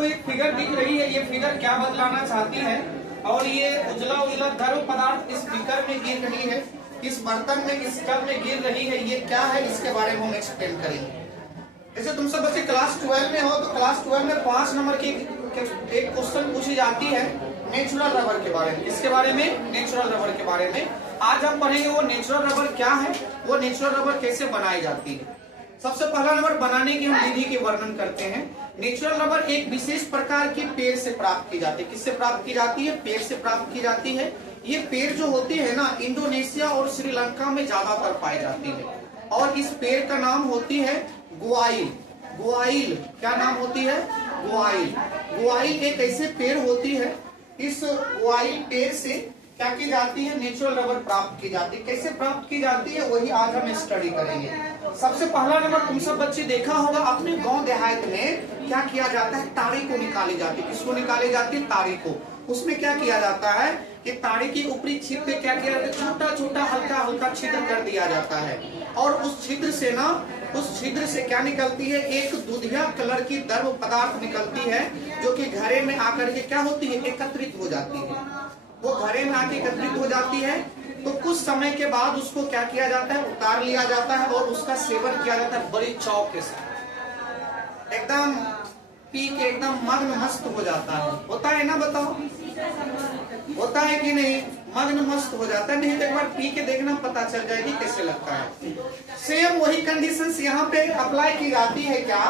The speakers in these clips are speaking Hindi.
आपको एक फिगर दिख रही है, ये फिगर क्या बतलाना चाहती है? और ये उजला उजला द्रव पदार्थ इस बीकर में गिर रही है, इस बर्तन में, इस कप में गिर रही है, ये क्या है, इसके बारे में हम एक्सप्लेन करेंगे। जैसे तुम सब बच्चे क्लास 12 में हो तो क्लास 12 में 5 नंबर की एक क्वेश्चन पूछी जाती है नेचुरल रबर के बारे में। किसके बारे में? नेचुरल रबर के बारे में। आज हम पढ़ेंगे वो नेचुरल रबर क्या है, वो नेचुरल रबर कैसे बनाई जाती है। सबसे पहला नंबर बनाने की हम विधि के वर्णन करते हैं। नेचुरल रबर एक विशेष प्रकार के पेड़ से प्राप्त की जाती है। किससे प्राप्त की जाती है? पेड़ से प्राप्त की जाती है। ये पेड़ जो होती है ना, इंडोनेशिया और श्रीलंका में ज्यादातर पाई जाती है। और इस पेड़ का नाम होती है गुआइल। गुआइल क्या नाम होती है? गुआइल। गुआइल एक ऐसे पेड़ होती है, इस गुआइल पेड़ से क्या की जाती है? नेचुरल रबर प्राप्त की जाती है। कैसे प्राप्त की जाती है वही आज हम स्टडी करेंगे। सबसे पहला नंबर तुम सब बच्चे देखा होगा अपने गांव देहात में क्या किया जाता है? ताड़ी को निकाली जाती है। किसको निकाली जाती है? ताड़ी को। उसमें क्या किया जाता है कि ताड़ी की ऊपरी छिप पे क्या किया जाता है? छोटा छोटा हल्का हल्का छिद्र कर दिया जाता है। और उस छिद्र से ना, उस छिद्र से क्या निकलती है? एक दूधिया कलर की द्रव पदार्थ निकलती है, जो कि घड़े में आकर के क्या होती है? एकत्रित हो जाती है। वो घड़े में आके एकत्रित हो जाती है तो कुछ समय के बाद उसको क्या किया जाता है? उतार लिया जाता है और उसका सेवन किया जाता है बड़ी चौक के साथ। एकदम पी के एकदम मग्न मस्त हो जाता है। होता है ना? बताओ, होता है कि नहीं? मग्न मस्त हो जाता है। नहीं तो एक बार पी के देखना, पता चल जाएगी कैसे लगता है। सेम वही कंडीशंस यहाँ पे अप्लाई की जाती है क्या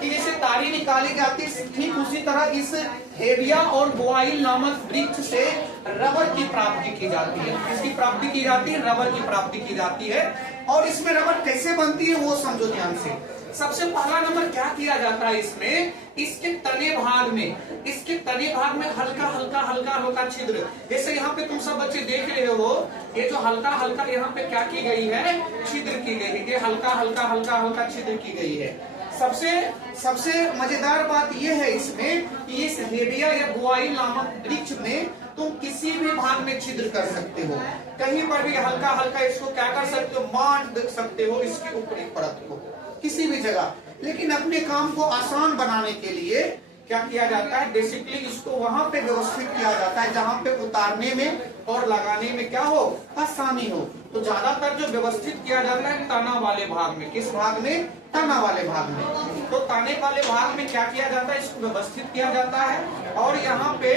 कि जैसे ताड़ी निकाली जाती है, ठीक उसी तरह इस हेविया और गुआइल नामक वृक्ष से रबर की प्राप्ति की जाती है। किसकी प्राप्ति की जाती है? रबर की प्राप्ति की जाती है। और इसमें रबर कैसे बनती है वो समझो ध्यान से। सबसे पहला नंबर क्या किया जाता है इसमें? इसके तने भाग में, इसके तने भाग में हल्का हल्का हल्का हल्का छिद्र, जैसे यहाँ पे तुम सब बच्चे देख रहे हो, ये जो हल्का हल्का यहाँ पे क्या की गई है? छिद्र की गई है। ये हल्का हल्का हल्का हल्का छिद्र की गई है। सबसे मजेदार बात यह है इसमें कि इस हेविया या गुआइल नामक वृक्ष में तुम किसी भी भाग में छिद्र कर सकते हो। कहीं पर भी हल्का हल्का इसको क्या कर सकते हो? मार सकते हो इसकी ऊपरी परत को, किसी भी जगह। लेकिन अपने काम को आसान बनाने के लिए क्या किया जाता है? बेसिकली इसको वहां पे व्यवस्थित किया जाता है जहां पे उतारने में और लगाने में क्या हो? आसानी हो। तो ज्यादातर जो व्यवस्थित किया जाता है तना वाले भाग में। किस भाग में? तना वाले भाग में। तो ताने वाले भाग में क्या किया जाता है? इसको व्यवस्थित किया जाता है। और यहाँ पे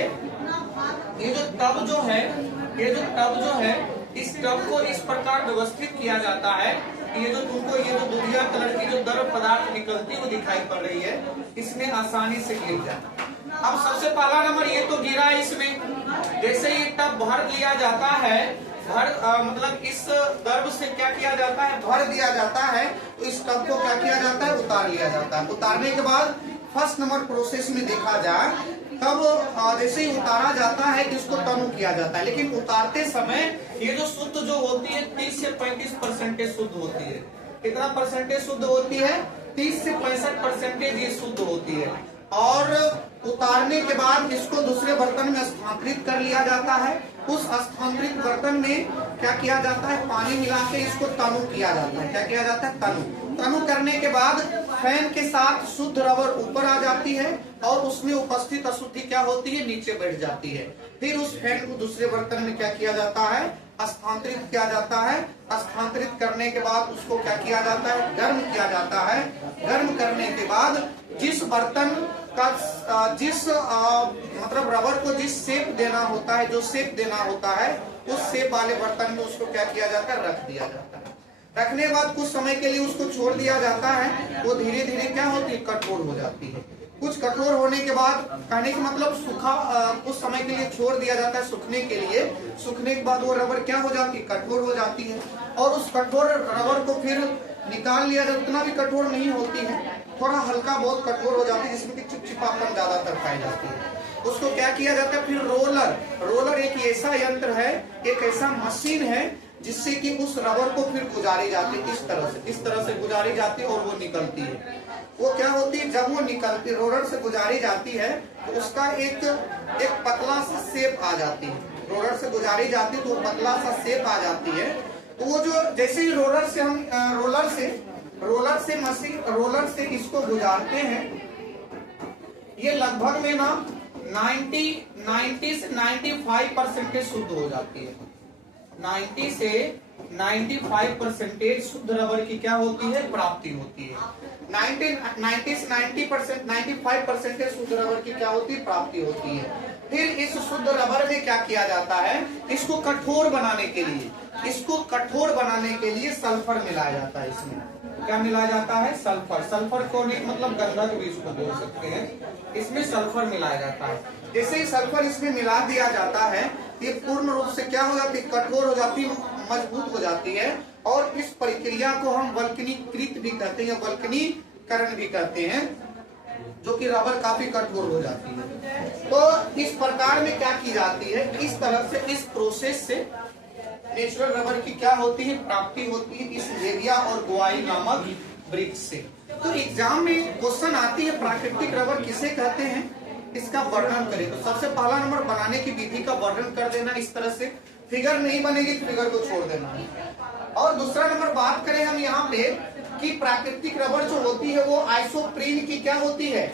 ये जो टब जो है, ये जो टब जो है, इस टब को इस प्रकार व्यवस्थित किया जाता है। ये जो तुमको ये जो दूधिया कलर की जो द्रव पदार्थ निकलती हुई दिखाई पड़ रही है, इसमें आसानी से गिर जाए। अब सबसे पहला नंबर ये तो गिरा इसमें। जैसे ये टब भर लिया जाता है, मतलब इस द्रव से क्या किया जाता है? भर दिया जाता है। तो इस टब को क्या किया जाता है? उतार लिया जाता है। उतारने के बाद फर्स्ट नंबर प्रोसेस में देखा जाए तब जैसे ही उतारा जाता है इसको तनु किया जाता है। लेकिन उतारते समय ये जो शुद्ध जो होती है 30 से 35% शुद्ध होती है। कितना परसेंटेज शुद्ध होती है? 30 से 65% ये शुद्ध होती है। और उतारने के बाद इसको दूसरे बर्तन में स्थानांतरित कर लिया जाता है। उस स्थानांतरित बर्तन में क्या किया जाता है? पानी मिला के इसको तनु किया जाता है। क्या किया जाता है? तनु करने के बाद फैन के साथ शुद्ध रबर ऊपर आ जाती है और उसमें उपस्थित अशुद्धि क्या होती है? नीचे बैठ जाती है। फिर उस फैन को दूसरे बर्तन में क्या किया जाता है? स्थानांतरित किया जाता है। स्थानांतरित करने के बाद उसको क्या किया जाता है? गर्म किया जाता है। गर्म करने के बाद जिस बर्तन का मतलब रबर को जिस शेप देना होता है, जो शेप देना होता है, उस शेप वाले बर्तन में उसको क्या किया जाता है? रख दिया जाता है। रखने के बाद कुछ समय के लिए उसको छोड़ दिया जाता है। वो धीरे धीरे क्या होती है? कठोर हो जाती है। कुछ कठोर होने के बाद, कहने का मतलब सूखा, कुछ समय के लिए छोड़ दिया जाता है सूखने के लिए। सूखने के बाद वो रबर क्या हो जाती है? कठोर हो जाती है। और उस कठोर रबर को फिर निकाल लिया जाए। उतना भी कठोर नहीं होती है, थोड़ा हल्का बहुत कठोर हो जाती है, जिसमें कि चिपचिपापन ज्यादातर पाई जाती है। उसको क्या किया जाता है? फिर रोलर एक ऐसा यंत्र है, एक ऐसा मशीन है जिससे कि उस रबर को फिर गुजारी जाती है। इस तरह से गुजारी जाती है और वो निकलती है। वो क्या होती है? जब वो निकलती, रोलर से गुजारी जाती है तो उसका एक पतला सा शेप आ जाती है। रोलर से गुजारी जाती है तो पतला सा शेप आ जाती है। तो वो जो जैसे ही रोलर से इसको गुजारते हैं, ये लगभग में ना 90 से 95% शुद्ध हो जाती है। 90 से 95% शुद्ध रबर की क्या होती है, प्राप्ति होती है। 90 से 95% शुद्ध रबर की क्या होती है, प्राप्ति होती है। फिर इस शुद्ध रबर में क्या किया जाता है, इसको कठोर बनाने के लिए सल्फर मिलाया जाता है। इसमें क्या मिलाया जाता है, सल्फर। सल्फर को नहीं मतलब गंधक भी इसको बोल सकते हैं। इसमें सल्फर मिलाया जाता है। जैसे ही सल्फर इसमें मिला दिया जाता है, ये पूर्ण रूप से क्या हो जाती है, कठोर हो जाती है, मजबूत हो जाती है। और इस प्रक्रिया को हम वल्कनीकृत भी कहते हैं, वल्कनीकरण भी कहते हैं, जो कि रबर काफी कठोर हो जाती है। तो इस प्रकार में क्या की जाती है, इस तरह से, इस प्रोसेस से नेचुरल रबर की क्या होती है, प्राप्ति होती है, इस लेविया और गुआई नामक वृक्ष से। तो एग्जाम में क्वेश्चन आती है प्राकृतिक रबर किसे कहते हैं, इसका वर्णन करें। तो सबसे पहला नंबर बनाने की विधि का वर्णन कर देना इस तरह से। फिगर नहीं बनेगी तो फिगर को छोड़ देना है। और दूसरा नंबर बात करें हम यहाँ पे कि प्राकृतिक रबर जो होती है वो आइसोप्रीन की क्या होती है,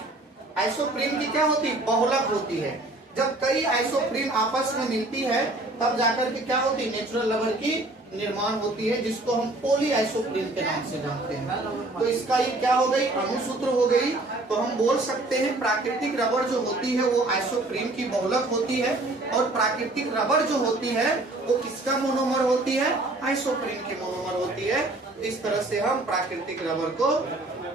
आइसोप्रीन की क्या होती है, बहुलक होती है। जब कई आइसोप्रीन आपस में मिलती है तब जाकर के क्या होती है, नेचुरल रबर की निर्माण होती है, जिसको हम पॉली आइसोप्रीन के नाम से जानते हैं। तो इसका ये क्या हो गई, अणुसूत्र हो गई। तो हम बोल सकते हैं प्राकृतिक रबर जो होती है वो आइसोप्रीन की बहुलक होती है, और प्राकृतिक रबर जो होती है वो किसका मोनोमर होती है, आइसोप्रीन की मोनोमर होती है। इस तरह से हम प्राकृतिक रबर को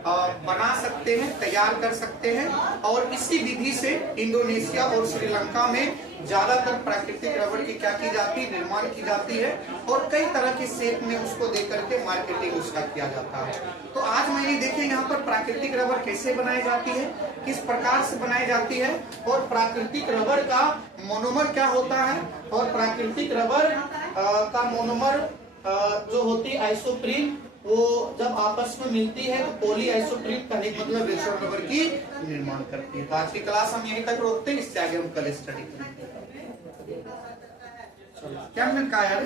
बना सकते हैं, तैयार कर सकते हैं। और इसी विधि से इंडोनेशिया और श्रीलंका में ज्यादातर प्राकृतिक रबर की क्या की जाती है, निर्माण की जाती है, और कई तरह के शेप में उसको देकर के मार्केटिंग उसका किया जाता है। तो आज मैंने देखे यहाँ पर प्राकृतिक रबर कैसे बनाई जाती है, किस प्रकार से बनाई जाती है, और प्राकृतिक रबर का मोनोमर क्या होता है, और प्राकृतिक रबर का मोनोमर जो होती है आइसोप्रीन, वो जब आपस में मिलती है तो पॉली आइसोप्रीन का एक मतलब नेचुरल रबर की निर्माण करती है। तो आज की क्लास हम यहीं तक रोकते हैं, इससे आगे हम कल स्टडी करेंगे। क्या मैंने कहा यार।